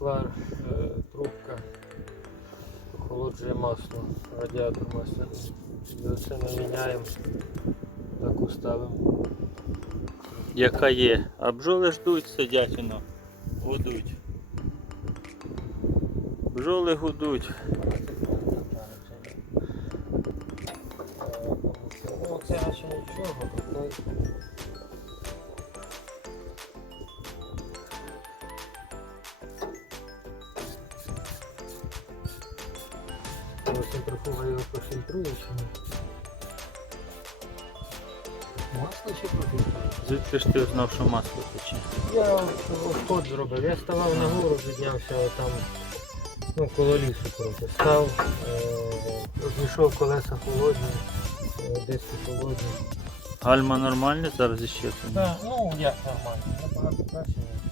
протекла е, трубка, охолоджує масло, радіатор масляний. І оце ми міняємо, таку ставимо. Яка є. А бджоли ждуть, сидять воно. Гудуть. Бджоли гудуть. Це наче нічого, той його профільтрує чи ні? Масло чи профільтрує? Звідки ж ти знав, що масло тече? Я обход зробив. Я ставав на гору, піднявся там, ну, коло лісу, коротше. Став, е, розійшов колеса холодні, е, диски холодні. Гальма нормальні зараз іще? Так, ну як нормально, набагато краще, ніж